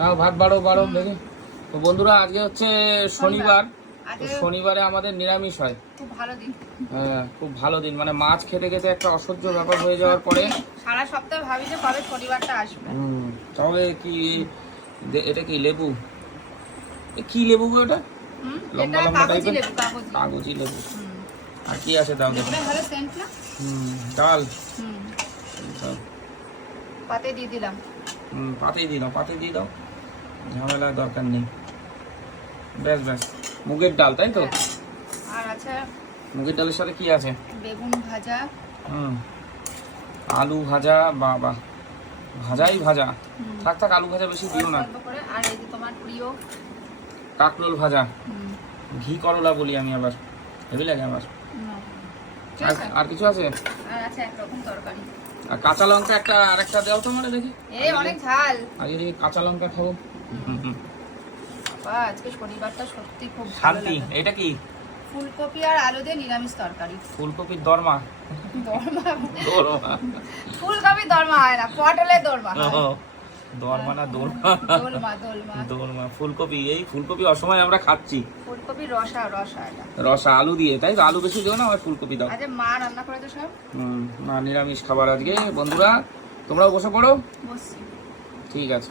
না ভাত বাড়ো বাড়ো দেখি। তো বন্ধুরা আজকে হচ্ছে শনিবার, শনিবারে আমাদের নিরামিষ হয়। খুব ভালো দিন। হ্যাঁ খুব ভালো দিন, মানে মাছ খেতে খেতে একটা অসহ্য ব্যাপার হয়ে যাওয়ার পরে সারা সপ্তাহে ভাবি যে কবে শনিবারটা আসবে। তবে কি এটা কি লেবু, কি লেবু গো এটা? লম্বা লম্বা টাইপের কাগজি লেবু। আর কি আছে দাও দেখো। ভালো সেন্ট না? ডাল পাতে দিয়ে দিলাম। পাতেই দিয়ে দাও, পাতে দিয়ে দাও, ঝামেলার দরকার নেই। ব্যাস ব্যাস, মুগের ডাল তাই তো? আর আছে মুগের ডালের সাথে কি আছে? বেগুন ভাজা, আলু ভাজা, বাবা ভাজাই ভাজা। থাক থাক, আলু ভাজা বেশি দিও না। আর এই যে তোমার প্রিয় কাকরোল ভাজা, ঘি করলা বলি আমি, আবার হেভি লাগে আমার। আর কিছু আছে? আর আছে এক রকম তরকারি। আর কাঁচা লঙ্কা একটা আরেকটা দাও তো মানে দেখি। অনেক ঝাল। আজকে দেখি কাঁচা লঙ্কা খাবো। আজকে শনিবারটা সত্যি খুব ভালো শান্তি। লাগে। এটা কি? ফুলকপি আর আলু দিয়ে নিরামিষ তরকারি। ফুলকপির দরমা? ফুলকপি দরমা হয় না, পটলের দরমা হয়। দরমা না দোলমা? দোলমা। ফুলকপি, এই ফুলকপি অসময় আমরা খাচ্ছি। ফুলকপি রসা রসা এটা। রসা আলু দিয়ে, তাই তো? আলু বেশি দিও না, আমার ফুলকপি দাও। আজকে মা রান্না করে তো সব। না নিরামিষ খাবার আজকে। বন্ধুরা তোমরাও বসে পড়ো। বসছি। ঠিক আছে।